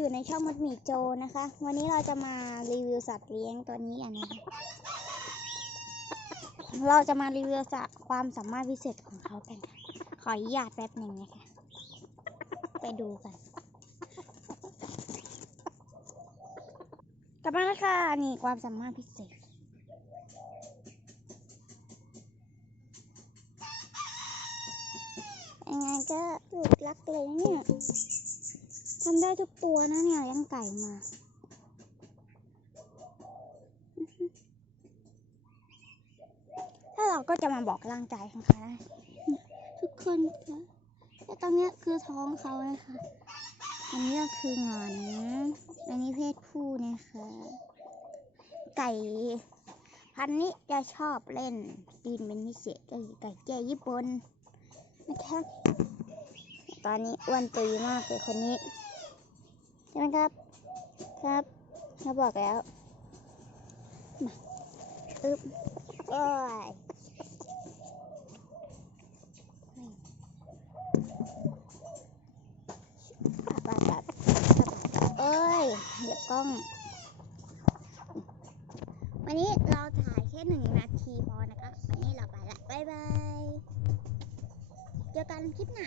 อยู่ในช่องมัดหมี่โจนะคะ วันนี้เราจะมารีวิวสัตว์เลี้ยงตัวนี้กันนะคะเราจะมารีวิวสัตว์ความสามารถพิเศษของเขากันค่ะขออนุญาตแป๊บหนึ่งนะคะ ไปดูกันกลับมาแล้วค่ะนี่ความสามารถพิเศษยังไงก็ลูกรักเลยเนี่ย ทำได้ทุกตัวนะเนี่ยเลี้ยังไก่มาถ้าเราก็จะมาบอกร่างกายของเขานะทุกคนคะแต่ตอนเนี้ยคือท้องเขานะคะ อันนี้ก็คือหงอนอันนี้เพศผู้นะคะ ไก่ พันธุ์นี้จะชอบเล่นปีนเป็นพิเศษก็คือไก่แจ้ญี่ปุ่นนะคะตอนนี้อ้วนตุยมากเลยคนนี้ ใช่ไหมครับ ครับเราบอกแล้วมาอึ๊บโอ้ยปับปับปับเอ้ยเดี๋ยวกล้อง วันนี้เราถ่ายแค่หนึ่งนาทีพอนะคะ วันนี้เราไปละ บ๊ายบาย เจอกันคลิปหน้า